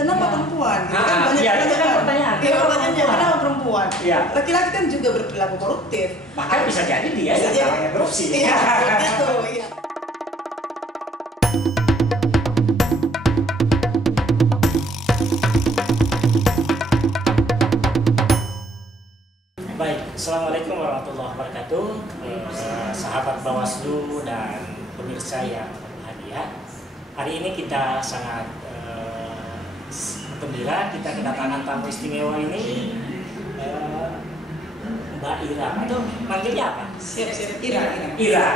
kenapa perempuan? Kan banyak iya, itu kan pertanyaan. Kenapa perempuan? Iya. Laki-laki kan juga berperilaku koruptif. Bahkan bisa jadi dia yang namanya korupsi. Iya, gitu. Iya. Baik, Assalamualaikum warahmatullahi wabarakatuh. Sahabat Bawaslu dan pemirsa yang berhadiah. Hari ini kita sangat gembira, kita kedatangan tamu istimewa ini, Mbak Ira, atau manggilnya apa? Ira. Ira.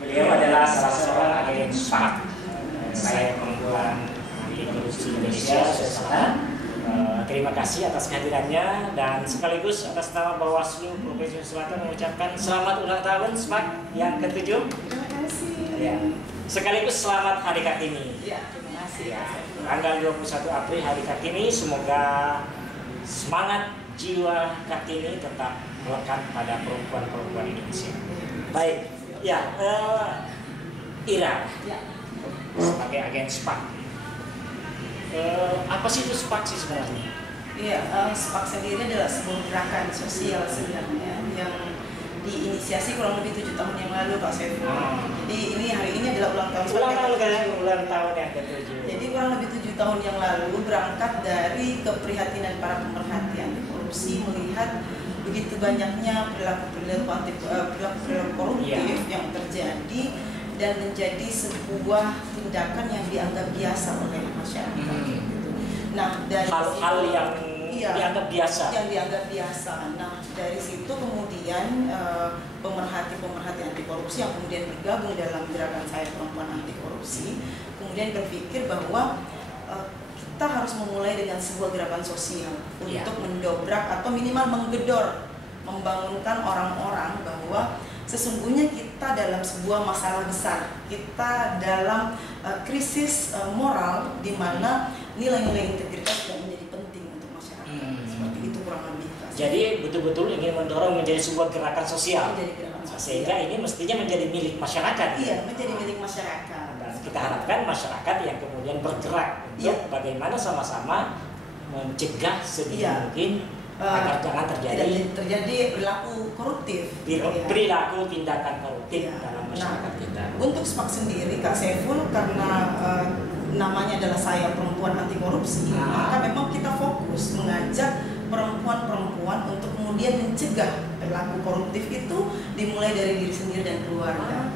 Beliau adalah salah seorang agen SPAK, Saya Perempuan Anti Korupsi Indonesia. Terima kasih atas kehadirannya dan sekaligus atas nama Bawaslu Provinsi Selatan mengucapkan selamat ulang tahun SPAK yang ke-7. Terima kasih. Ya. Sekaligus selamat Hari Kartini. Ya, terima kasih. Ya. Tanggal 21 April Hari Kartini, semoga semangat jiwa Kartini tetap melekat pada perempuan-perempuan Indonesia. Baik, ya, Ira, Ya. sebagai agen SPAK, apa sih itu SPAK sih sebenarnya? Iya, SPAK sendiri adalah sebuah gerakan sosial sebenarnya yang diinisiasi kurang lebih 7 tahun yang lalu, Pak Saiful. Jadi ini hari ini adalah ulang tahun. Ulang tahun yang ke-7. Jadi kurang lebih 7 tahun yang lalu berangkat dari keprihatinan para pemerhati anti korupsi melihat begitu banyaknya perilaku koruptif yang terjadi dan menjadi sebuah tindakan yang dianggap biasa oleh masyarakat. Gitu. Nah, dari hal-hal yang dianggap biasa. Yang dianggap biasa. Nah, dari situ kemudian pemerhati anti korupsi yang kemudian bergabung dalam gerakan Saya Perempuan Anti Korupsi kemudian berpikir bahwa kita harus memulai dengan sebuah gerakan sosial untuk mendobrak atau minimal menggedor, membangunkan orang-orang bahwa sesungguhnya kita dalam sebuah masalah besar, kita dalam krisis moral di mana nilai-nilai integritas tidak menjadi penting untuk masyarakat. Seperti itu kurang lebih. Jadi betul-betul ingin mendorong menjadi sebuah gerakan sosial. Sehingga ini mestinya menjadi milik masyarakat. Iya, menjadi milik masyarakat. Dan kita harapkan masyarakat yang kemudian bergerak untuk bagaimana sama-sama mencegah sedini mungkin agar jangan terjadi perilaku koruptif. Perilaku tindakan koruptif dalam masyarakat kita. Untuk SPAK sendiri, Kak Saiful, karena namanya adalah Saya Perempuan Anti Korupsi, maka memang kita fokus mengajak perempuan-perempuan untuk kemudian mencegah perilaku koruptif itu dimulai dari diri sendiri dan keluarga.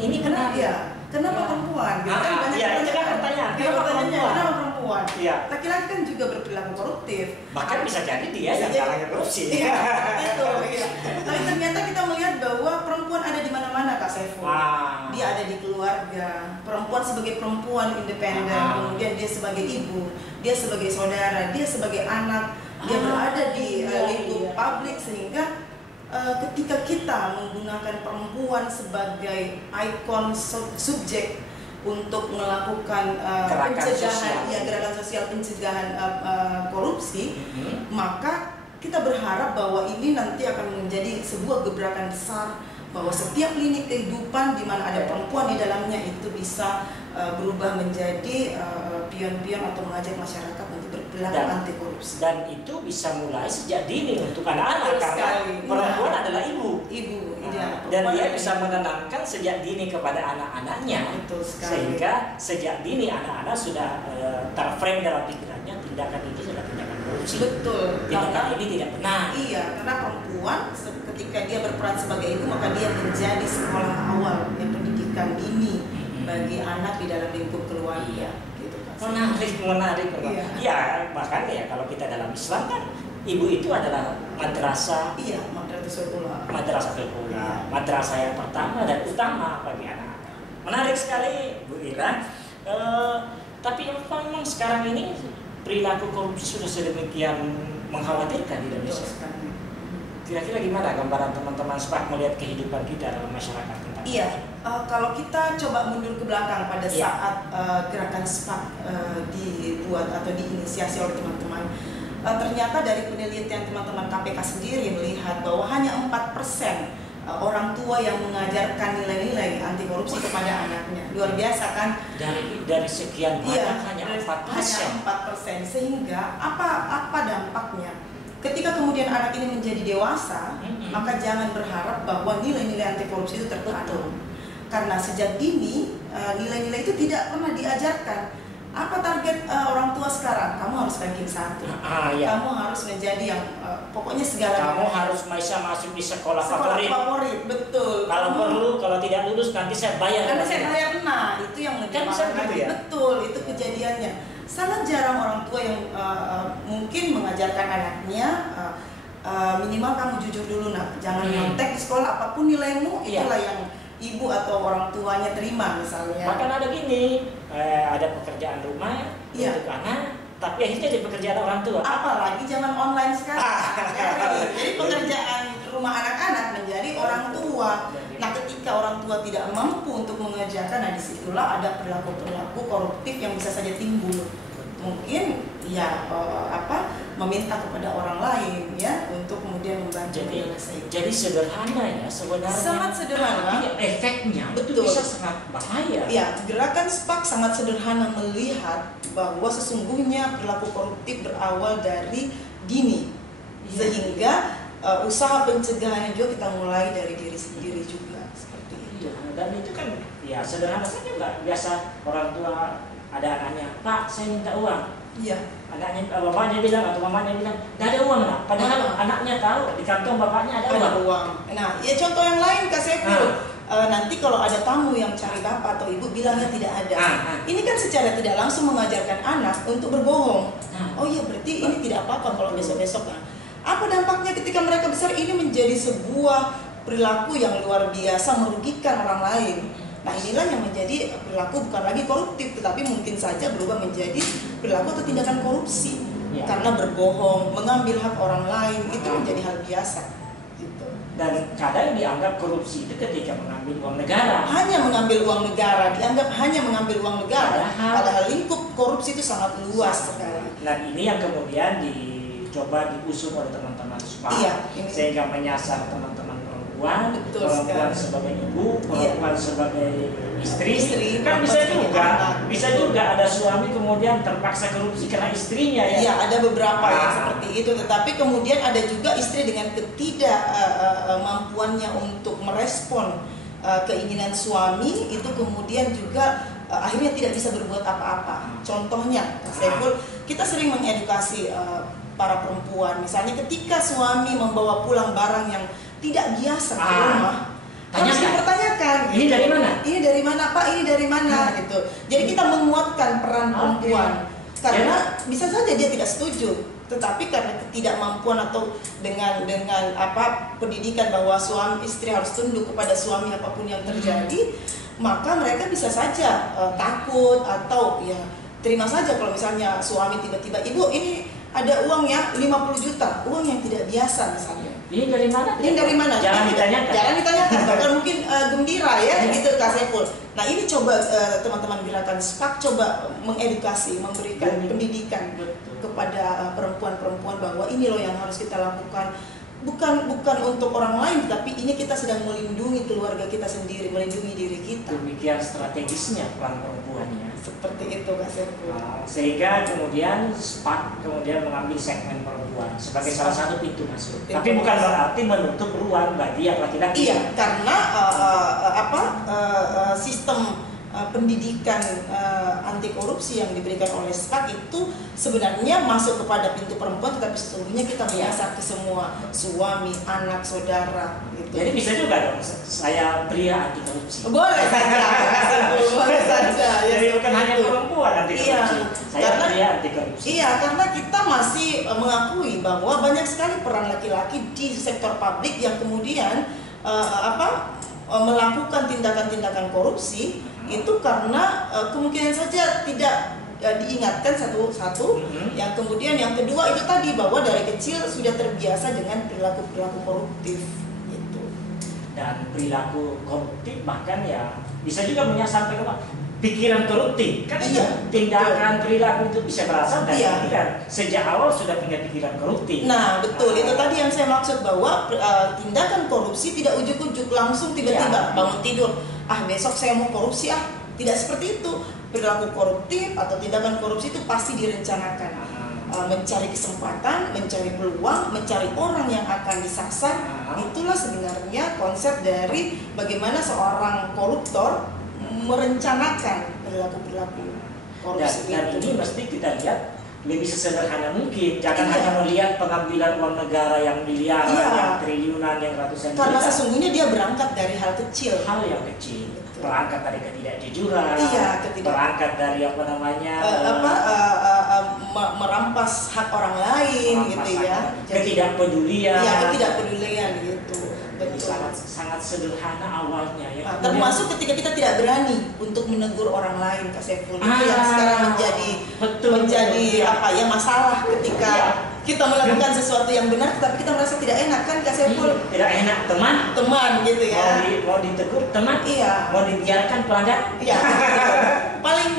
Ini kenapa? Kenapa perempuan? Itu kan pertanyaan. Kenapa perempuan? Iya. Laki-laki kan juga berperilaku koruptif. Bahkan bisa jadi dia yang namanya korupsi. Iya, itu. Iya. Tapi ternyata kita melihat bahwa perempuan ada di mana-mana, Kak Saiful. Dia ada di keluarga. Perempuan sebagai perempuan independen, kemudian dia sebagai ibu, dia sebagai saudara, dia sebagai anak, dia berada di lingkup publik sehingga ketika kita menggunakan perempuan sebagai ikon subjek untuk melakukan gerakan sosial pencegahan korupsi, maka kita berharap bahwa ini nanti akan menjadi sebuah gebrakan besar bahwa setiap lini kehidupan di mana ada perempuan di dalamnya itu bisa berubah menjadi pion-pion atau mengajak masyarakat untuk berperilaku anti korupsi. Dan itu bisa mulai sejak dini untuk anak-anak karena perempuan adalah ibu. Dan dia bisa menanamkan sejak dini kepada anak-anaknya. Sehingga sejak dini anak-anak sudah terframe dalam pikirannya tindakan ini adalah tindakan korupsi. Betul. Tindakan ini tidak benar. Iya, karena perempuan ketika dia berperan sebagai ibu maka dia menjadi sekolah awal yang pendidikan dini bagi anak di dalam lingkup keluarga. Menarik. Ya, bahkan ya kalau kita dalam Islam kan ibu itu adalah madrasah. Iya, madrasatul ula. Madrasah yang pertama dan utama bagi anak-anak. Menarik sekali, Bu Ira. Tapi memang sekarang ini perilaku korupsi sudah sedemikian mengkhawatirkan di Indonesia. Kira-kira gimana gambaran teman-teman SPAK melihat kehidupan kita dalam masyarakat tentang kalau kita coba mundur ke belakang pada saat gerakan SPAK dibuat atau diinisiasi oleh teman-teman, ternyata dari penelitian teman-teman KPK sendiri melihat bahwa hanya 4% orang tua yang mengajarkan nilai-nilai anti korupsi kepada anaknya. Luar biasa kan? Dari sekian banyak hanya 4%. Sehingga apa dampaknya? Ketika kemudian anak ini menjadi dewasa, maka jangan berharap bahwa nilai-nilai anti korupsi itu tertanam. Karena sejak dini nilai-nilai itu tidak pernah diajarkan. Apa target orang tua sekarang? Kamu harus ranking 1. Kamu harus menjadi yang pokoknya segala. Kamu harus bisa masuk di sekolah favorit. Betul. Kalau perlu, kalau tidak lulus nanti saya bayar. Nah, itu yang lebih mahal lagi. Ya? Betul, itu kejadiannya. Sangat jarang orang tua yang mungkin mengajarkan anaknya minimal kamu jujur dulu nak, jangan nyontek di sekolah, apapun nilaimu itulah yang ibu atau orang tuanya terima misalnya. Bahkan ada gini, ada pekerjaan rumah untuk anak, tapi akhirnya jadi pekerjaan orang tua. Apalagi zaman online sekarang. Jadi pekerjaan rumah anak-anak menjadi orang tua. Nah, ketika orang tua tidak mampu untuk mengerjakan, nah disitulah ada perilaku-perilaku koruptif yang bisa saja timbul. Mungkin meminta kepada orang lain ya untuk kemudian membantu menyelesaikan. Jadi sederhana ya sebenarnya. Sangat sederhana. Tapi efeknya betul bisa sangat bahaya. Ya, gerakan SPAK sangat sederhana melihat bahwa sesungguhnya perilaku koruptif berawal dari dini, sehingga usaha pencegahannya juga kita mulai dari diri sendiri juga seperti itu. Dan itu kan ya sederhana saja, nggak biasa orang tua ada anaknya, Pak saya minta uang. Anaknya, bapaknya bilang atau mamanya bilang, nggak ada uang nak. Padahal anaknya tahu di kantong bapaknya ada uang. Nah, ya contoh yang lain Kak Sepul. Nanti kalau ada tamu yang cari bapak atau ibu bilangnya tidak ada. Ini kan secara tidak langsung mengajarkan anak untuk berbohong. Oh iya, berarti ini tidak apa-apa kalau besok-besok. Apa dampaknya ketika mereka besar? Ini menjadi sebuah perilaku yang luar biasa merugikan orang lain. Nah, inilah yang menjadi perilaku bukan lagi koruptif, tetapi mungkin saja berubah menjadi perilaku atau tindakan korupsi. Karena berbohong, mengambil hak orang lain, itu menjadi hal biasa. Gitu. Dan kadang dianggap korupsi itu ketika mengambil uang negara. Hanya mengambil uang negara, dianggap hanya mengambil uang negara. Padahal lingkup korupsi itu sangat luas sekali. Nah, ini yang kemudian dicoba diusung oleh teman-teman SPAK, sehingga menyasar teman-teman perempuan sebagai ibu, perempuan sebagai istri. Kan bisa juga ada suami kemudian terpaksa korupsi karena istrinya ya. Iya, ada beberapa yang seperti itu, tetapi kemudian ada juga istri dengan ketidakmampuannya untuk merespon keinginan suami itu kemudian juga akhirnya tidak bisa berbuat apa-apa. Contohnya, Saiful, kita sering mengedukasi para perempuan, misalnya ketika suami membawa pulang barang yang tidak biasa ke rumah, harus dipertanyakan. Ini dari mana? Ini dari mana Pak? Ini dari mana? Gitu. Jadi kita menguatkan peran perempuan, karena bisa saja dia tidak setuju, tetapi karena ketidakmampuan atau dengan pendidikan bahwa suami istri harus tunduk kepada suami apapun yang terjadi, maka mereka bisa saja takut atau ya terima saja kalau misalnya suami tiba-tiba, ibu ini ada uang ya 50 juta, uang yang tidak biasa misalnya. Ini dari mana? Ini dari mana? Jangan ditanyakan. Jangan ditanyakan, bahkan mungkin gembira ya, gitu Kak Saiful. Nah, ini coba teman-teman gerakan SPAK coba mengedukasi, memberikan pendidikan kepada perempuan-perempuan bahwa ini loh yang harus kita lakukan. Bukan untuk orang lain, tapi ini kita sedang melindungi keluarga kita sendiri, melindungi diri kita. Demikian strategisnya peran perempuannya. Seperti itu Kak Saiful. Sehingga kemudian SPAK mengambil segmen perempuan sebagai salah satu pintu masuk. Tapi bukan berarti menutup ruang bagi yang laki-laki. Iya, karena sistem pendidikan anti korupsi yang diberikan oleh SPAK itu sebenarnya masuk kepada pintu perempuan, tetapi sesungguhnya kita menyasar ke semua suami, anak, saudara gitu. Jadi bisa juga dong saya pria anti korupsi. Boleh saja. Boleh saja. Jadi bukan hanya perempuan anti korupsi. Saya pria anti korupsi. Iya, karena kita masih mengakui bahwa banyak sekali peran laki-laki di sektor publik yang kemudian melakukan tindakan-tindakan korupsi itu karena kemungkinan saja tidak diingatkan satu-satu. Yang kemudian yang kedua itu tadi bahwa dari kecil sudah terbiasa dengan perilaku-perilaku koruptif itu. Dan perilaku koruptif bahkan ya bisa juga menyasar pikiran koruptif kan. Tindakan perilaku itu bisa berasal dari pikiran. Sejak awal sudah punya pikiran koruptif. Nah betul, itu tadi yang saya maksud bahwa tindakan korupsi tidak ujuk-ujuk langsung tiba-tiba bangun tidur, besok saya mau korupsi, tidak seperti itu. perilaku koruptif atau tindakan korupsi itu pasti direncanakan. Mencari kesempatan, mencari peluang, mencari orang yang akan disasar. Itulah sebenarnya konsep dari bagaimana seorang koruptor merencanakan perilaku korupsi. Dan ini mesti kita lihat lebih sesederhana mungkin. Jangan hanya melihat pengambilan uang negara yang miliaran, yang triliunan, yang ratusan juta. Karena sesungguhnya dia berangkat dari hal kecil. Hal yang kecil. Berangkat dari ketidakjujuran, berangkat dari merampas hak orang lain, gitu ya. Ketidakpedulian. Iya, ketidakpedulian gitu. Sangat sederhana awalnya ya. Termasuk ketika kita tidak berani untuk menegur orang lain, Kak Saiful. Itu yang sekarang menjadi masalah ketika kita melakukan sesuatu yang benar, tapi kita merasa tidak enak kan, Kak Saiful? Tidak enak teman gitu ya. Mau ditegur teman, mau dibiarkan pelanggan. Iya.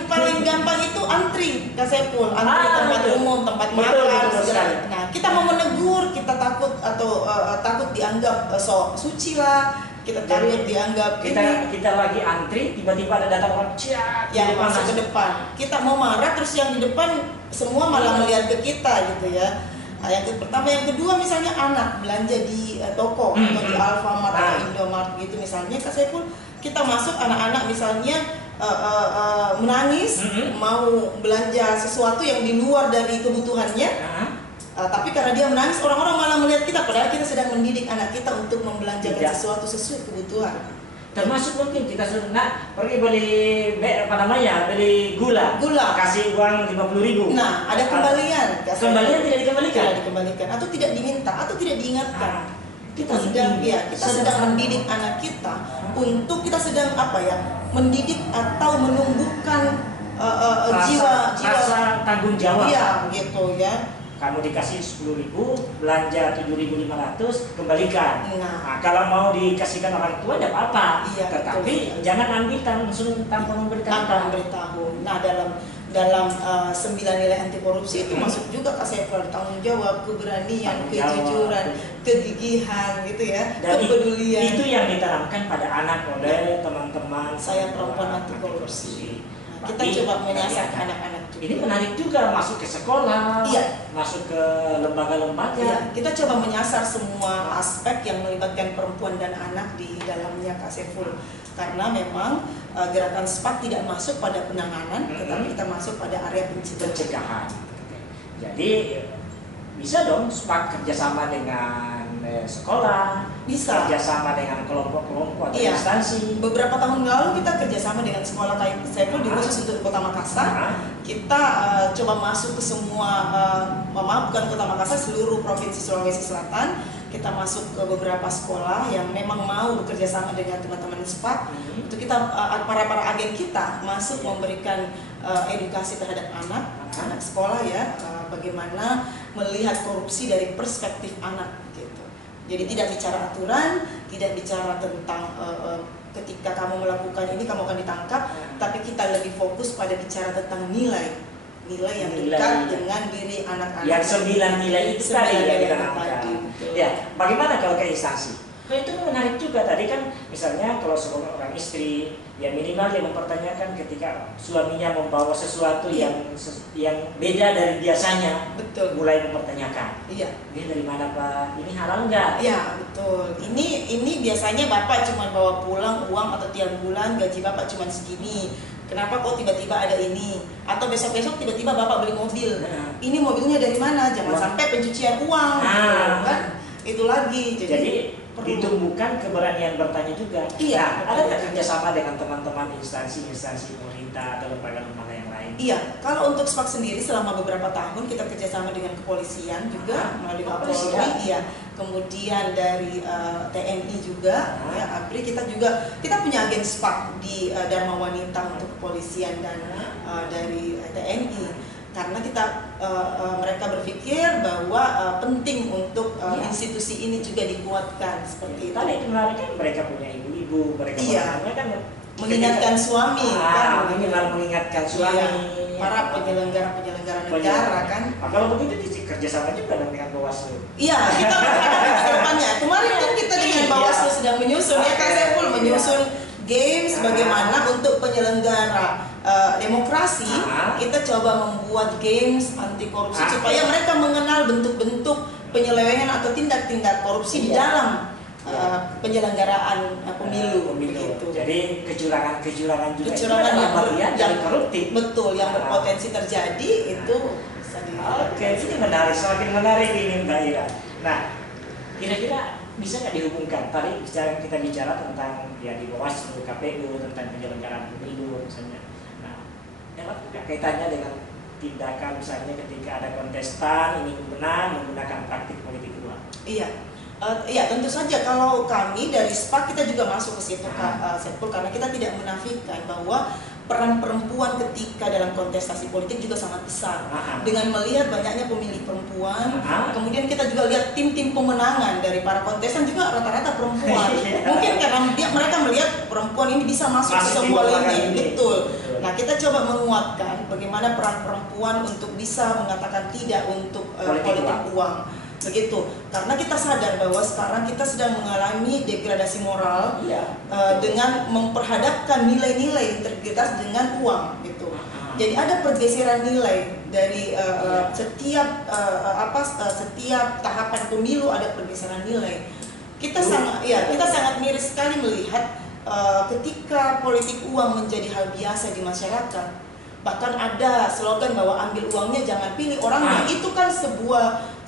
Paling gampang itu antri, Kak Saiful. Antri tempat umum, tempat makan, segala. Nah, kita mau menegur, kita takut atau takut dianggap sok suci lah. Kita takut dianggap kita lagi antri, tiba-tiba ada datang orang yang masuk ke depan. Kita mau marah, terus yang di depan semua malah melihat ke kita gitu ya. Yang pertama, yang kedua misalnya anak belanja di toko atau di Alfamart atau Indomart gitu misalnya, Kak Saiful, kita masuk anak-anak misalnya menangis, mau belanja sesuatu yang di luar dari kebutuhannya, tapi karena dia menangis, orang-orang malah melihat kita, padahal kita sedang mendidik anak kita untuk membelanjakan sesuatu sesuai kebutuhan. Termasuk mungkin kita sudah pergi beli gula, kasih uang 50.000. Nah, ada kembalian. Kembalian tidak dikembalikan. Tidak dikembalikan atau tidak diminta atau tidak diingatkan. Kita sedang mendidik anak kita untuk kita sedang mendidik atau menumbuhkan rasa tanggung jawab. Iya, gitu ya. Kamu dikasih 10.000, belanja 7.500, kembalikan. Nah, kalau mau dikasihkan orang tua tidak apa-apa. Iya, tetapi jangan ambil langsung tanpa memberitahu. Nah, dalam 9 nilai anti korupsi itu masuk juga Kak Saiful, tanggung jawab, keberanian, kejujuran, kegigihan gitu ya, kepedulian. Itu yang ditanamkan pada anak oleh teman-teman saya perempuan anti korupsi. Kita coba menyasar anak-anak juga. Ini menarik juga, masuk ke sekolah, masuk ke lembaga-lembaga. Iya, kita coba menyasar semua aspek yang melibatkan perempuan dan anak di dalamnya, Kak Saiful. Karena memang gerakan SPAK tidak masuk pada penanganan, tetapi kita masuk pada area pencegahan. Jadi bisa dong SPAK kerjasama dengan sekolah, bisa kerjasama dengan kelompok-kelompok atau instansi. Beberapa tahun lalu kita kerjasama dengan sekolah Kak Saiful di khusus untuk Kota Makassar. Kita coba masuk ke semua, bukan Kota Makassar, seluruh provinsi Sulawesi Selatan. Kita masuk ke beberapa sekolah yang memang mau bekerja sama dengan teman-teman SPAK. Itu kita para agen kita masuk memberikan edukasi terhadap anak sekolah ya, bagaimana melihat korupsi dari perspektif anak gitu. Jadi tidak bicara aturan, tidak bicara tentang ketika kamu melakukan ini kamu akan ditangkap, tapi kita lebih fokus pada bicara tentang nilai yang dekat dengan diri anak-anak. Yang 9 nilai itu tadi yang ditanamkan. Ya, bagaimana kalau ke instansi? Nah, itu menarik juga tadi kan, misalnya kalau seorang istri, ya minimal dia mempertanyakan ketika suaminya membawa sesuatu yang beda dari biasanya. Betul. Mulai mempertanyakan. Iya. Ini dari mana Pak? Ini halal nggak? Iya, betul. Ini biasanya Bapak cuma bawa pulang uang atau tiap bulan gaji Bapak cuma segini. Kenapa kok tiba-tiba ada ini? Atau besok-besok tiba-tiba Bapak beli mobil. Ini mobilnya dari mana? Jangan sampai pencucian uang. Kan? Itu lagi. Jadi ditumbuhkan keberanian bertanya juga. Iya. Ada kerjasama dengan teman-teman instansi pemerintah atau lembaga-lembaga yang lain? Iya. Kalau untuk SPAK sendiri selama beberapa tahun kita kerjasama dengan kepolisian juga melalui Kapolri. Iya. Kemudian dari TNI juga. Ya, ABRI kita punya agen SPAK di Dharma Wanita untuk kepolisian dan dari TNI. Karena mereka berpikir bahwa penting untuk institusi ini juga dikuatkan seperti itu. Tadi kemarin kan mereka punya ibu-ibu, mereka kan mengingatkan suami, kan? Mengingatkan suami, para penyelenggara negara kan. Kalau begitu kerjasama juga dengan Bawaslu. Iya, kita ada kedepannya. Kemarin kan kita dengan Bawaslu sedang menyusun ya Kak Saiful, menyusun games bagaimana untuk penyelenggara demokrasi, kita coba membuat games anti korupsi supaya mereka mengenal bentuk-bentuk penyelewengan atau tindak-tindak korupsi di dalam penyelenggaraan pemilu. Gitu. Jadi kecurangan juga kecurangan yang koruptif. Betul, yang berpotensi terjadi itu bisa Oke, ini menarik, semakin menarik ini Mbak Ira. Nah, kira-kira bisa nggak dihubungkan? Tadi kita bicara tentang ya di Bawaslu, KPU, tentang penyelenggaraan pemilu misalnya. Nah, apa kaitannya dengan tindakan misalnya ketika ada kontestan ini menang menggunakan praktik politik uang? Iya. Ya tentu saja kalau kami dari SPAK kita juga masuk ke situ Kak Saiful, karena kita tidak menafikan bahwa peran perempuan ketika dalam kontestasi politik juga sangat besar. Dengan melihat banyaknya pemilih perempuan, kemudian kita juga lihat tim-tim pemenangan dari para kontestan juga rata-rata perempuan. Mungkin karena mereka melihat perempuan ini bisa masuk ke sebuah lini. Betul. Nah, kita coba menguatkan bagaimana peran perempuan untuk bisa mengatakan tidak untuk politik uang. Begitu, karena kita sadar bahwa sekarang kita sedang mengalami degradasi moral dengan memperhadapkan nilai-nilai integritas dengan uang gitu. Jadi ada pergeseran nilai dari setiap tahapan pemilu ada pergeseran nilai. Kita sangat miris sekali melihat ketika politik uang menjadi hal biasa di masyarakat. Bahkan ada slogan bahwa ambil uangnya jangan pilih orangnya. Itu kan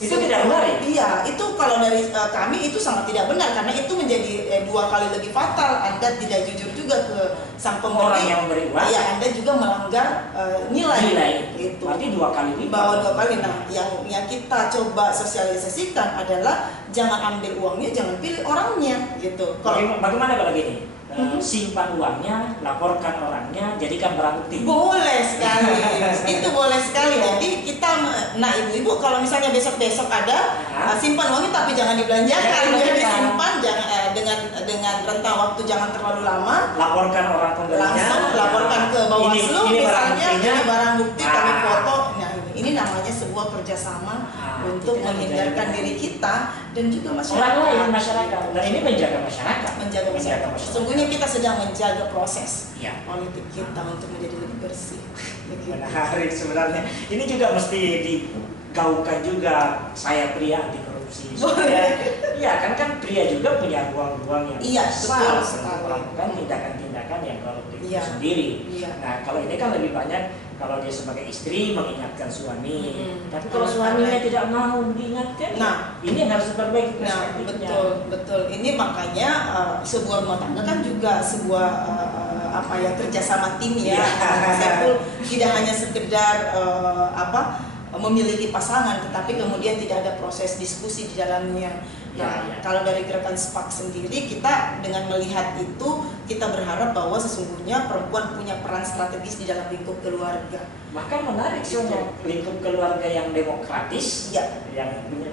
itu tidak benar ya? Iya, itu kalau dari kami itu sangat tidak benar, karena itu menjadi 2 kali lebih fatal. Anda tidak jujur juga ke sang pemberi. Orang yang memberi uang. Iya, Anda juga melanggar nilai. Itu. Berarti 2 kali lipat. Bahwa 2 kali. Nah, yang kita coba sosialisasikan adalah jangan ambil uangnya, jangan pilih orangnya gitu. Bagaimana kalau gini? Simpan uangnya, laporkan orangnya, jadikan barang bukti. Boleh sekali, itu boleh sekali. Jadi kita, nah ibu-ibu kalau misalnya besok-besok ada simpan uangnya tapi jangan dibelanjakan, jadi simpan dengan rentang waktu jangan terlalu lama. Laporkan orang pembelinya. Langsung laporkan ke Bawaslu misalnya, ini barang bukti kami foto. Nah ini namanya sebuah kerjasama untuk menghindarkan diri kita dan juga masyarakat. Dan ini menjaga masyarakat. Sesungguhnya kita sedang menjaga proses politik kita untuk menjadi lebih bersih. Menarik sebenarnya. Ini juga mesti digaungkan juga saya pria anti korupsi. Iya kan pria juga punya ruang-ruang yang besar untuk melakukan tindakan-tindakan yang koruptif itu sendiri. Nah kalau ini kan lebih banyak kalau dia sebagai istri mengingatkan suami, tapi kalau suaminya tidak mau diingatkan, ini harus diperbaiki. Nah, betul. Ini makanya sebuah rumah tangga kan juga sebuah kerjasama tim ya. Tidak hanya sekedar memiliki pasangan, tetapi kemudian tidak ada proses diskusi di dalamnya. Kalau dari gerakan SPAK sendiri, kita dengan melihat itu, kita berharap bahwa sesungguhnya perempuan punya peran strategis di dalam lingkup keluarga. Bahkan menarik soalnya lingkup keluarga yang demokratis, yang punya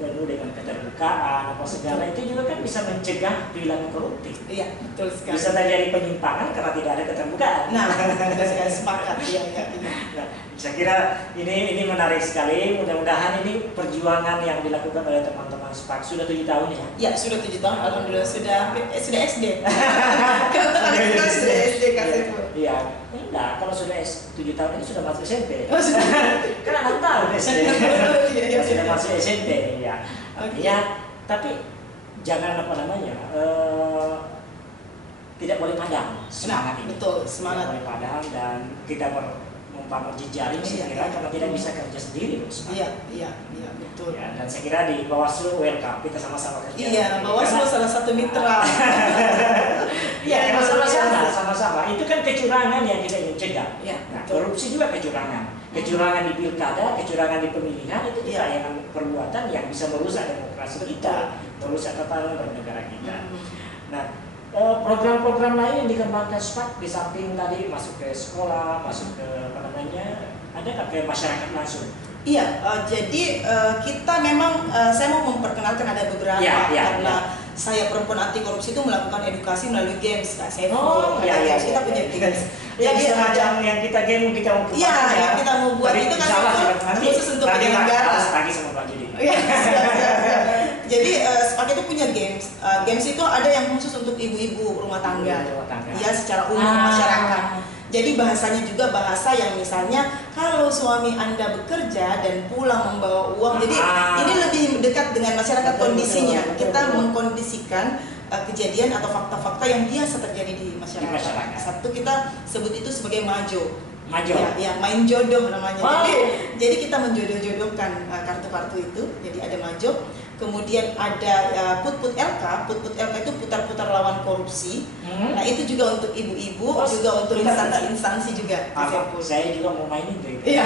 penuh dengan keterbukaan apa segala, itu juga kan bisa mencegah perilaku koruptif. Iya, betul sekali. Bisa terjadi penyimpangan karena tidak ada keterbukaan. Nah, kita sekali sepakat. Nah, saya kira ini menarik sekali. Mudah-mudahan ini perjuangan yang dilakukan oleh teman-teman SPAK sudah 7 tahun ya. Ya, sudah 7 tahun. Alhamdulillah sudah SD. Kalau anak kita sudah SD kasih. Iya. Enggak, kalau sudah 7 tahun ini sudah masuk SMP. Kan anak tahun SD. Sudah masuk SMP ya. Artinya, tapi jangan tidak boleh padam semangat ini. Betul, semangat. Tidak boleh padam dan kita membangun jejaring saya kira karena tidak bisa kerja sendiri. Iya, betul. Ya, dan saya kira di Bawaslu welcome, kita sama-sama kerja. Iya, Bawaslu salah satu mitra. Iya, sama-sama. Itu kan kecurangan yang kita ingin cegah. Nah, korupsi juga kecurangan. Kecurangan di pilkada, kecurangan di pemilihan itu juga yang perbuatan yang bisa merusak demokrasi kita, merusak tatanan bernegara kita. Nah, program-program lain yang dikembangkan SPAK di samping tadi masuk ke sekolah, masuk ke ada ke masyarakat langsung. Iya, jadi kita memang saya mau memperkenalkan ada beberapa karena saya perempuan anti korupsi itu melakukan edukasi melalui games Kak Saiful. Kita punya games. Jadi semacam yang kita game kita mau buat. Yang kita mau buat itu kan khusus untuk penyelenggara. Lagi sama Pak Judi. Jadi SPAK itu punya games. Games itu ada yang khusus untuk ibu-ibu rumah tangga. Ya, secara umum masyarakat. Jadi bahasanya juga bahasa yang misalnya kalau suami Anda bekerja dan pulang membawa uang. Jadi ini lebih dekat dengan masyarakat kondisinya. Kita mengkondisikan kejadian atau fakta-fakta yang biasa terjadi di masyarakat. Satu kita sebut itu sebagai majo. Ya, main jodoh namanya. Wow. Jadi kita menjodoh-jodohkan kartu-kartu itu. Jadi ada majo. Kemudian ada put-put LK. Put-put LK itu putar-putar lawan korupsi. Nah itu juga untuk ibu-ibu, juga untuk instansi-instansi juga. Saya juga mau main itu. Iya,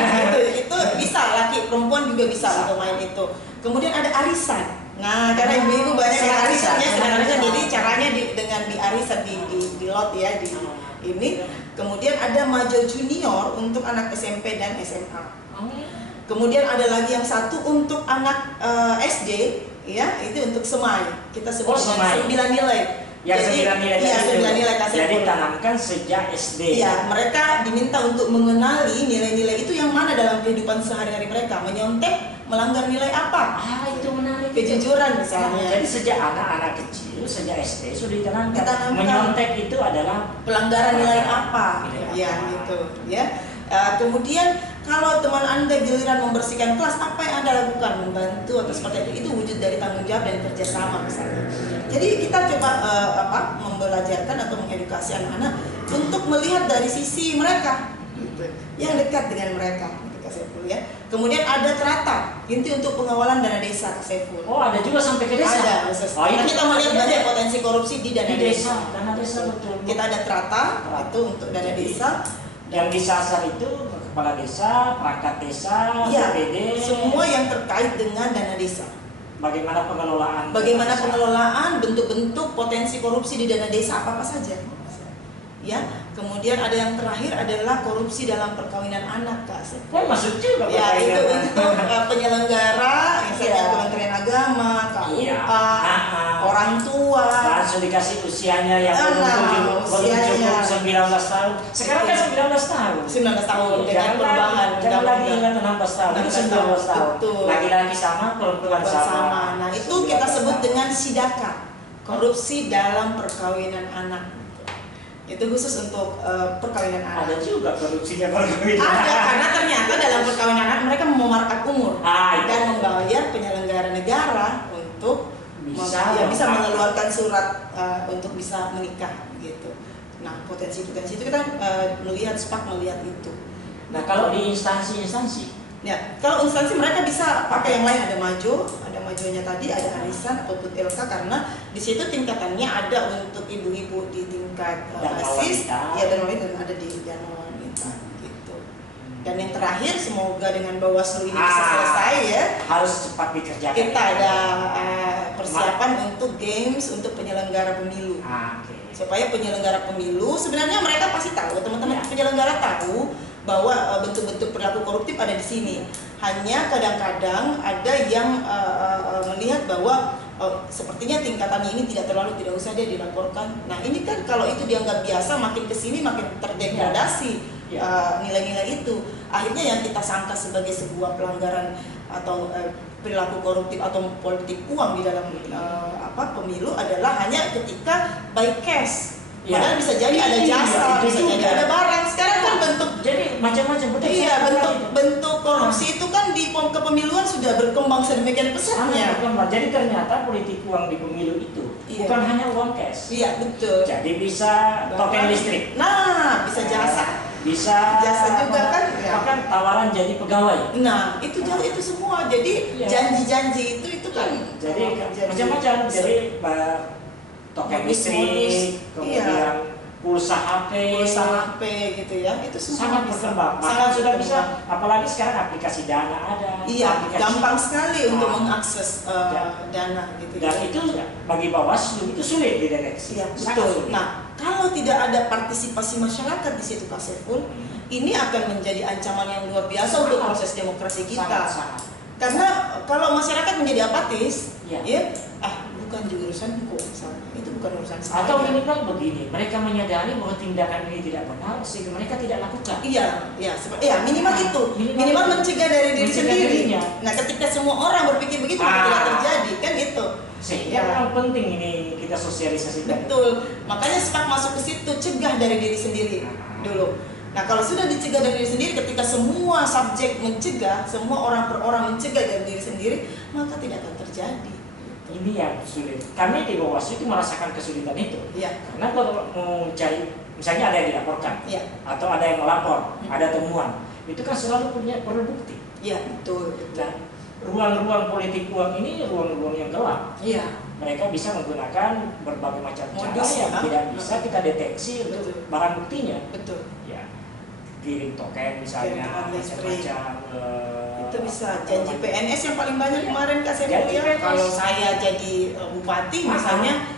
itu bisa, laki perempuan juga bisa untuk main itu. Kemudian ada arisan. Nah, karena ibu-ibu banyak yang arisannya sebenarnya, jadi caranya dengan di arisan di lot ya di ini. Kemudian ada majo junior untuk anak SMP dan SMA. Kemudian ada lagi yang satu untuk anak SD, ya itu untuk semai. Kita sebut dengan 9 nilai. Jadi 9 nilai kasih. Jadi tanamkan sejak SD. Iya, mereka diminta untuk mengenali nilai-nilai itu yang mana dalam kehidupan sehari-hari mereka. Menyontek, melanggar nilai apa? Itu menarik. Kejujuran misalnya. Jadi sejak anak-anak kecil, sejak SD sudah ditanamkan. Menyontek itu adalah pelanggaran nilai apa? Ya, gitu, ya. Kemudian kalau teman Anda giliran membersihkan kelas, apa yang Anda lakukan? Membantu atau seperti itu wujud dari tanggung jawab dan kerjasama misalnya. Jadi kita coba membelajarkan atau mengedukasi anak-anak untuk melihat dari sisi mereka, yang dekat dengan mereka. Ya. Kemudian ada Trata, inti untuk pengawalan dana desa Saiful. Ada juga sampai ke desa. Ada. Kita melihat banyak potensi korupsi di dana desa. Dana desa betul. Kita ada Trata, itu untuk dana desa. Yang disasar itu kepala desa, perangkat desa, BPD, semua yang terkait dengan dana desa. Bagaimana pengelolaan, bentuk-bentuk potensi korupsi di dana desa apa saja. Ya, kemudian ada yang terakhir adalah korupsi dalam perkawinan anak, Kak. Masuk juga. Ya, itu untuk penyelenggara, misalnya Kementerian Agama, KUA, orang tua. Langsung dikasih usianya yang belum cukup 19 tahun. Sekarang kan 19 tahun. 19 tahun dengan perubahan. Jangan lagi ingat 16 tahun. Itu 19 tahun. Laki-laki sama, perempuan sama. Nah, itu kita sebut dengan sidaka, korupsi dalam perkawinan anak. Itu khusus untuk perkawinan anak. Ada juga korupsinya perkawinan. Ada, karena ternyata dalam perkawinan anak mereka memamarkan umur dan membayar penyelenggara negara untuk bisa mengeluarkan surat untuk bisa menikah gitu. Nah, potensi-potensi itu kita melihat itu. Nah, kalau di instansi-instansi, ya, kalau instansi mereka bisa pakai yang lain, ada majonya tadi, ada arisan atau put LK, karena di situ tingkatannya ada untuk ibu-ibu di tingkat basis, ya dan ada di Dana Wanita gitu. Dan yang terakhir, semoga dengan Bawaslu ini bisa selesai ya. Harus cepat dikerjakan. Kita ada persiapan untuk games untuk penyelenggara pemilu. Supaya penyelenggara pemilu, sebenarnya mereka pasti tahu, teman-teman penyelenggara tahu bahwa bentuk-bentuk perilaku koruptif ada di sini. Hanya kadang-kadang ada yang melihat bahwa sepertinya tingkatannya ini tidak usah dia dilaporkan. Nah, ini kan kalau itu dianggap biasa, makin kesini makin terdegradasi nilai-nilai itu. Akhirnya yang kita sangka sebagai sebuah pelanggaran atau perilaku koruptif atau politik uang di dalam pemilu adalah hanya ketika by cash. Padahal bisa jadi ada jasa, bisa jadi ada barang. Sekarang kan jadi macam-macam betul. Iya, bentuk korupsi itu kan di kepemiluan sudah berkembang sedemikian pesatnya. Jadi ternyata politik uang di pemilu itu bukan hanya uang cash. Iya, betul. Jadi bisa token listrik. Nah, bisa jasa. Bisa jasa juga kan. Bahkan tawaran jadi pegawai. Nah, itu semua. Jadi janji-janji itu kan. Jadi macam-macam. Jadi token listrik, kemudian pulsa HP gitu ya, itu sangat berkembang. Sangat sudah bisa, apalagi sekarang aplikasi Dana ada. Iya, gampang sekali untuk mengakses Dana gitu. Dan itu bagi Bawaslu itu sulit dideteksi. Iya, betul. Nah, kalau tidak ada partisipasi masyarakat di situ, Kak Saiful, ini akan menjadi ancaman yang luar biasa untuk proses demokrasi kita. Karena kalau masyarakat menjadi apatis, bukan jurusan hukum misalnya, itu bukan urusan saya. Atau minimal begini, mereka menyadari bahwa tindakan ini tidak benar sehingga mereka tidak lakukan. Iya, minimal itu, minimal mencegah dari diri sendiri. Nah, ketika semua orang berpikir begitu, tidak terjadi, kan itu. Sehingga memang penting ini kita sosialisasikan. Betul, makanya SPAK masuk ke situ, cegah dari diri sendiri dulu. Nah kalau sudah dicegah dari diri sendiri, ketika semua subjek mencegah, semua orang per orang mencegah dari diri sendiri, maka tidak akan terjadi. Ini yang sulit. Kami di Bawaslu itu merasakan kesulitan itu. Ya. Karena kalau mau cari, misalnya ada yang dilaporkan, Ya. atau ada yang melapor, ada temuan, itu kan selalu perlu bukti. Iya, betul. Dan ruang-ruang politik uang ini ruang-ruang yang gelap. Iya. Mereka bisa menggunakan berbagai macam cara Modus, yang ya? tidak bisa kita deteksi untuk Betul. barang buktinya. Betul. Ya, kirim token misalnya, macam-macam. Itu bisa janji PNS yang paling banyak kemarin Kak Saiful ya. Kalau saya jadi bupati misalnya,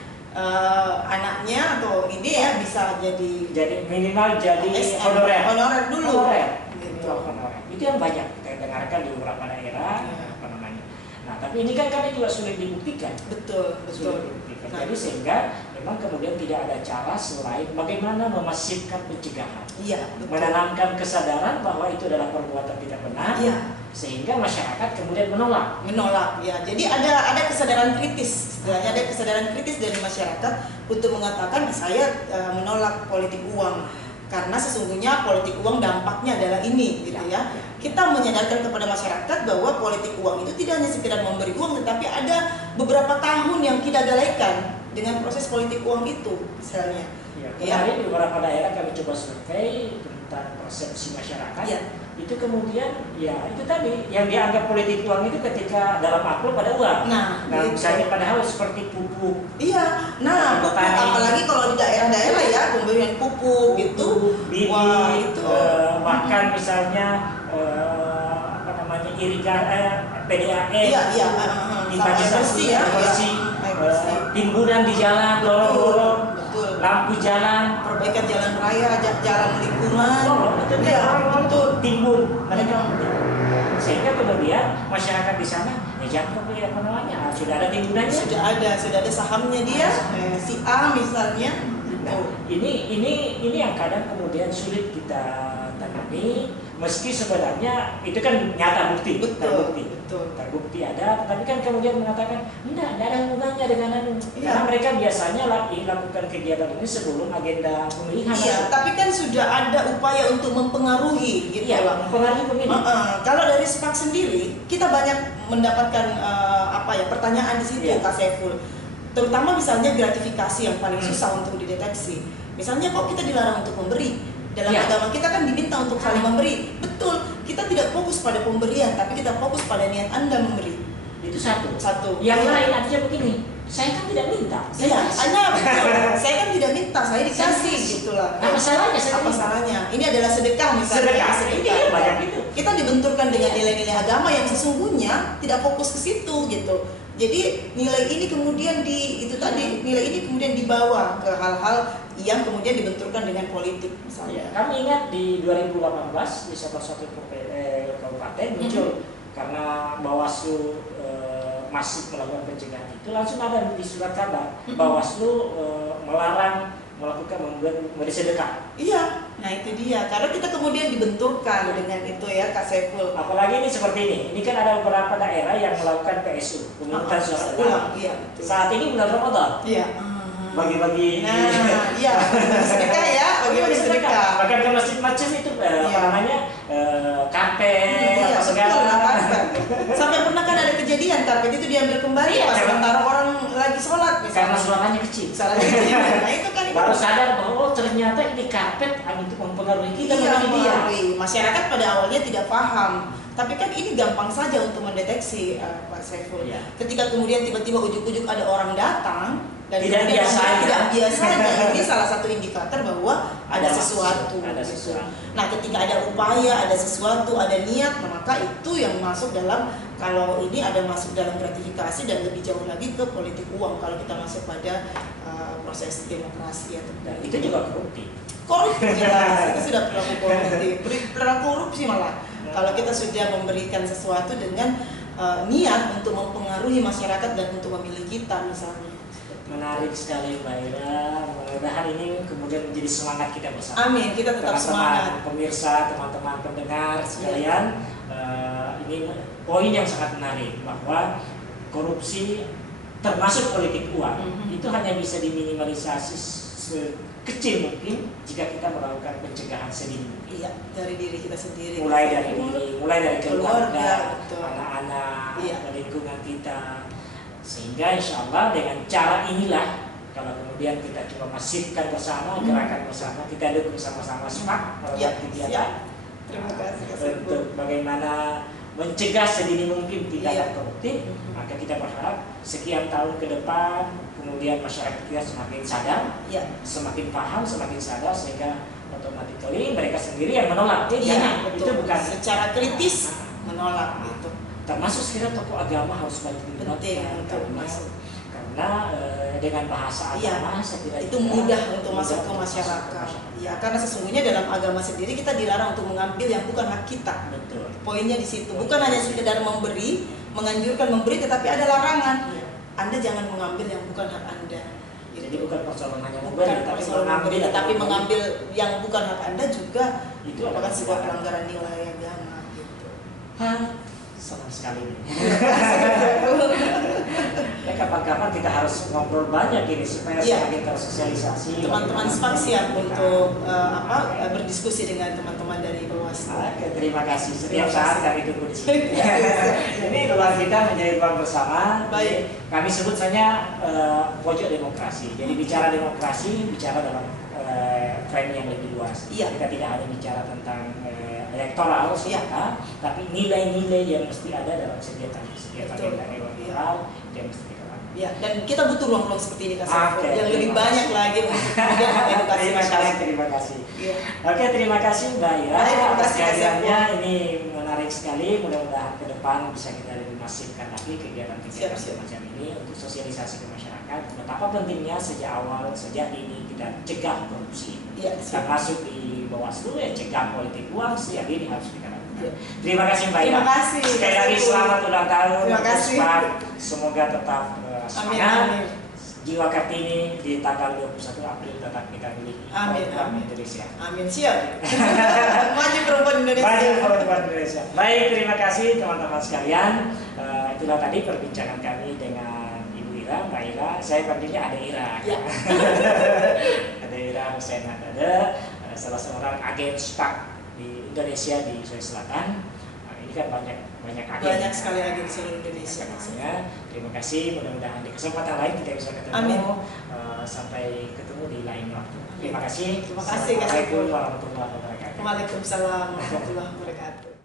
anaknya atau ini ya bisa jadi minimal jadi ASN, honorer dulu. Gitu. Honorer. Itu yang banyak kita dengarkan di beberapa daerah. Apa namanya. Nah, tapi ini kan kami juga sulit dibuktikan. Betul. Sulit dibuktikan. Jadi sehingga memang kemudian tidak ada cara selain bagaimana memasifkan pencegahan. Iya, betul. Menanamkan kesadaran bahwa itu adalah perbuatan tidak benar. Iya. Sehingga masyarakat kemudian menolak Ya. Jadi ada kesadaran kritis, istilahnya ada kesadaran kritis dari masyarakat untuk mengatakan saya menolak politik uang karena sesungguhnya politik uang dampaknya adalah ini, gitu ya. Kita menyadarkan kepada masyarakat bahwa politik uang itu tidak hanya sekedar memberi uang, tetapi ada beberapa tahun yang kita galaikan dengan proses politik uang itu, misalnya. Kemarin di beberapa daerah kami coba survei tentang persepsi masyarakat. Ya. Itu kemudian ya itu tadi yang dianggap politik uang itu ketika dalam amplop ada uang. Nah misalnya padahal seperti pupuk. Iya. Nah, pupuk, apalagi kalau di daerah-daerah ya pemberian pupuk gitu. Bibit, wah itu. Bahkan misalnya apa namanya irigasi PDAM. Iya. Bersih ya. Timbunan di jalan, lorong-lorong. Lampu jalan, perbaikan jalan raya, jalan lingkungan, betul, timbun mereka, sehingga kemudian masyarakat di sana, jangan apa namanya, sudah ada timbunannya, sudah ada sahamnya dia, si A misalnya. Nah, ini yang kadang kemudian sulit kita tangani, meski sebenarnya itu kan nyata bukti, terbukti ada, tapi kan kemudian mengatakan tidak ada hubungannya dengan anu. Karena mereka biasanya lakukan kegiatan ini sebelum agenda pemilihan. Iya, tapi kan sudah ada upaya untuk mempengaruhi, gitu lah. Mempengaruhi pemilih. Kalau dari SPAK sendiri, kita banyak mendapatkan pertanyaan di situ, Kak Saiful. Terutama misalnya gratifikasi yang paling susah untuk dideteksi. Misalnya kok kita dilarang untuk memberi. Dalam agama kita kan diminta untuk saling memberi. Betul, kita tidak fokus pada pemberian, tapi kita fokus pada niat Anda memberi. Itu satu. Yang lain artinya begini, saya kan tidak minta. Saya kan tidak minta, saya dikasih gitulah. Apa salahnya? Apa salahnya? Ini adalah sedekah misalnya. Sedekah. Banyak itu. Kita dibenturkan dengan nilai-nilai agama yang sesungguhnya tidak fokus ke situ gitu. Jadi nilai ini kemudian nilai ini kemudian dibawa ke hal-hal yang kemudian dibenturkan dengan politik misalnya. Kami ingat di 2018 di salah satu kabupaten muncul karena Bawaslu masih melakukan pencegahan itu, langsung ada di surat kabar Bawaslu melarang melakukan memberi sedekah. Iya, nah itu dia. Karena kita kemudian dibenturkan dengan itu ya Kak Saiful. Apalagi ini seperti ini kan ada beberapa daerah yang melakukan PSU, pemungutan suara ulang. Saat ini bulan Ramadan. Iya. Bagi-bagi. Iya. Sedekah ya, bagi-bagi sedekah. Bahkan ke masjid-masjid itu apa namanya karpet, segala. Sampai pernah kan ada kejadian karpet itu diambil kembali pas sementara orang lagi sholat misalnya. Karena suaranya kecil. Nah itu kan baru sadar bahwa ternyata ini karpet untuk mempengaruhi kita. Masyarakat pada awalnya tidak paham. Tapi kan ini gampang saja untuk mendeteksi Pak Saiful. Ketika kemudian tiba-tiba ujuk-ujuk ada orang datang dan tidak biasanya ini salah satu indikator bahwa ada sesuatu. Nah, ketika ada upaya, ada sesuatu, ada niat, maka itu yang masuk dalam, kalau ini ada masuk dalam gratifikasi dan lebih jauh lagi ke politik uang kalau kita masuk pada proses demokrasi atau itu juga korupsi. Itu sudah perilaku korupsi malah. Kalau kita sudah memberikan sesuatu dengan niat untuk mempengaruhi masyarakat dan untuk memilih kita misalnya. Menarik sekali Mbak Ira, mudah-mudahan ini kemudian menjadi semangat kita bersama. Amin, kita tetap semangat. Pemirsa, teman-teman pendengar sekalian, ini poin yang sangat menarik bahwa korupsi termasuk politik uang itu hanya bisa diminimalisasi kecil mungkin jika kita melakukan pencegahan sedini mungkin. Iya, dari diri kita sendiri. Mulai dari keluarga, anak-anak, iya, lingkungan kita. Sehingga insya Allah dengan cara inilah, kalau kemudian kita coba masifkan bersama, gerakan bersama, kita dukung sama-sama semangat ya, kegiatan. Terima kasih. Untuk bagaimana mencegah sedini mungkin tindakan iya, koruptif, maka kita berharap sekian tahun ke depan, kemudian masyarakat kita semakin sadar, ya, semakin paham, semakin sadar, sehingga otomatis mereka sendiri yang menolak. Iya, itu bukan secara kritis menolak itu. Termasuk sekiranya tokoh agama harus banyak penting untuk masuk. Karena dengan bahasa agama itu mudah untuk masuk ke masyarakat. Ya, karena sesungguhnya dalam agama sendiri kita dilarang untuk mengambil yang bukan hak kita. Betul. Poinnya di situ. Bukan hanya sekedar memberi, menganjurkan memberi, tetapi ada larangan. Ya. Anda jangan mengambil yang bukan hak Anda. Jadi bukan persoalan hanya memberi, tapi mengambil yang bukan hak Anda juga itu merupakan sebuah pelanggaran nilai agama. Gitu. Senang sekali nih. Ya kapan-kapan kita harus ngobrol banyak ini supaya semakin tersosialisasi. Teman-teman SPAK siap untuk berdiskusi dengan teman-teman dari Bawaslu. Oke, terima kasih. Setiap saat kami tunggu di sini. Ini ruang kita menjadi ruang bersama. Baik. Kami sebut saja pojok demokrasi. Jadi bicara demokrasi, bicara dalam frame yang lebih luas. Iya. Kita tidak hanya bicara tentang elektoral semata, tapi nilai-nilai yang mesti ada dalam setiap agenda elektoral yang mesti kita lakukan. Ya, dan kita butuh ruang-ruang seperti ini Kak Saiful, yang lebih banyak lagi untuk edukasi masyarakat. Terima kasih. Ya. Oke, terima kasih Mbak Ira. Terima kasih Kak Saiful. Ini menarik sekali. Mudah-mudahan ke depan bisa kita lebih masifkan lagi kegiatan-kegiatan semacam ini untuk sosialisasi ke masyarakat. Betapa pentingnya sejak awal, sejak dini kita cegah korupsi. Ya, termasuk di Bawaslu cegah politik uang, sejak dini harus kita lakukan. Ya. Terima kasih Mbak Ira. Terima kasih. Sekali lagi selamat ulang tahun. Terima kasih. Semoga tetap semangat. Jiwa Kartini di tanggal 21 April tetap kita miliki. Amin. Indonesia. Amin, siap. Maju perempuan Indonesia. Maju perempuan Indonesia. Baik, terima kasih teman-teman sekalian. Itulah tadi perbincangan kami dengan Ibu Ira, Mbak Ira. Saya panggilnya Ade Ira. Ya. Ade Ira Hussein Hadada, salah seorang agen SPAK di Indonesia di Sulawesi Selatan. Ini kan banyak agen. Banyak sekali agen di seluruh Indonesia. Terima kasih. Mudah-mudahan di kesempatan lain kita bisa ketemu. Amin. Sampai ketemu di lain waktu. Terima kasih. Terima kasih. Assalamualaikum warahmatullahi wabarakatuh. Waalaikumsalam warahmatullahi wabarakatuh.